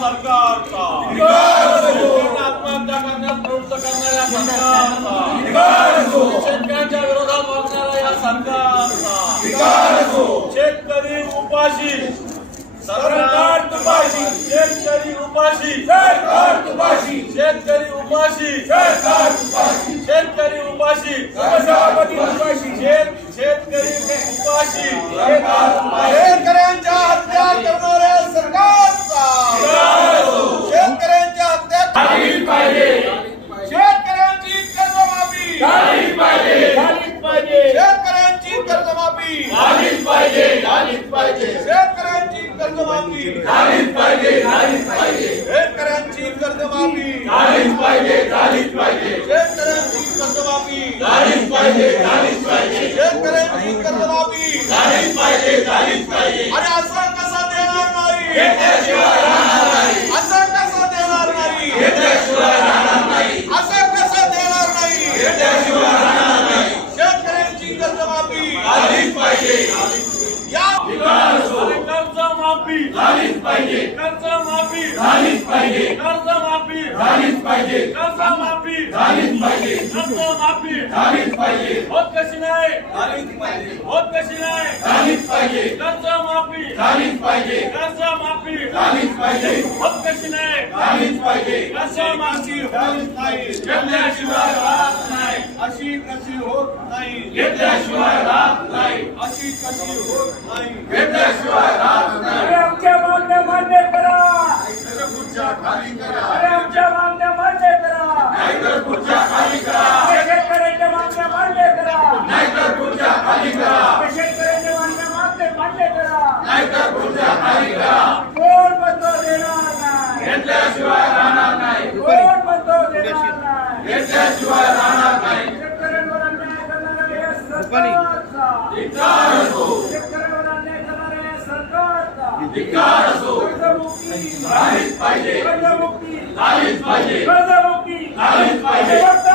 करण्यास प्रवृत्त करणाऱ्या सरकारचा. शेतकऱ्यांना आत्महत्या करण्यास प्रवृत्त करणाऱ्या सरकारचा शेतकऱ्यांच्या विरोधात वागणाऱ्या या सरकारचा. शेतकरी उपाशी. सरकार तुपाशी शेतकरी उपाशी. सरकार तुपाशी शेतकरी उपाशी. सरकार तुपाशी शेतकरी उपाशी उपसभापती तुपाशी शेत शेतकरी उपाशी सरकार तुपाशी शेतकऱ्यांच्या हत्या करणाऱ्या सरकारचा शेतकऱ्यांच्या हत्या झालीच पाहिजे शेतकऱ्यांची कर्जमाफी झालीच पाहिजे झालीच पाहिजे शेतकऱ्यांची कर्जमाफी झालीच पाहिजे झालीच पाहिजे. शेतकऱ्यांची कर्जमाफी. झालीच पाहिजे झालीच पाहिजे. शेतकऱ्यांची कर्जमाफी. झालीच पाहिजे झालीच पाहिजे शेतकऱ्यांची कर्जमाफी झालीच पाहिजे झालीच पाहिजे शेतकऱ्यांची कर्जमाफी झालीच पाहिजे झालीच पाहिजे आणि असं कसं देणार नाही घेतल्याशिवाय राहणार नाही असं कसं देणार नाही घेतल्याशिवाय राहणार नाही असं कसं देणार नाही घेतल्याशिवाय राहणार नाही शेतकऱ्यांची कर्जमाफी झालीच पाहिजे या विकास असो कर्ज माफी झालीच पाहिजे कर्ज माफी झालीच पाहिजे कर्ज माफी झालीच पाहिजे कर्ज माफी झालीच पाहिजे कर्ज माफी झालीच पाहिजे होत कशी नाही होत कशी नाही झालीच पाहिजे कर्ज माफी झालीच पाहिजे कर्ज माफी झालीच पाहिजे होत कशी नाही झालीच पाहिजे कर्ज माफी होत नाही घेतल्याशिवाय राहत नाही अशी कशी होत नाही घेतल्याशिवाय राहत नाही अशी कशी होत नाही घेतल्याशिवाय राहत नाही अरे आमच्या मागण्या मान्य करा खाली करा अरे आमच्या मागण्या मान्य करा. नाहीतर खुर्च्या खाली करा. अरे शेतकऱ्यांच्या मागण्या मान्य करा. नाहीतर खुर्च्या खाली करा. अरे शेतकऱ्यांच्या मागण्या मान्य मान्य करा. नाहीतर खुर्च्या खाली करा. कोण बंद देणार नाही. घेतल्याशिवाय राहणार नाही. कोण बंद देणार नाही. घेतल्याशिवाय राहणार नाही. शेतकऱ्यांवर अन्याय करणाऱ्या या सरकारचा. धिक्कार असो. शेतकऱ्यांवर अन्याय करणाऱ्या या सरकारचा. धिक्कार असो. कर्जमुक्ती. झालीच पाहिजे. कर्जमुक्ती. झालीच पाहिजे कर्जमुक्ती झालीच पाहिजे.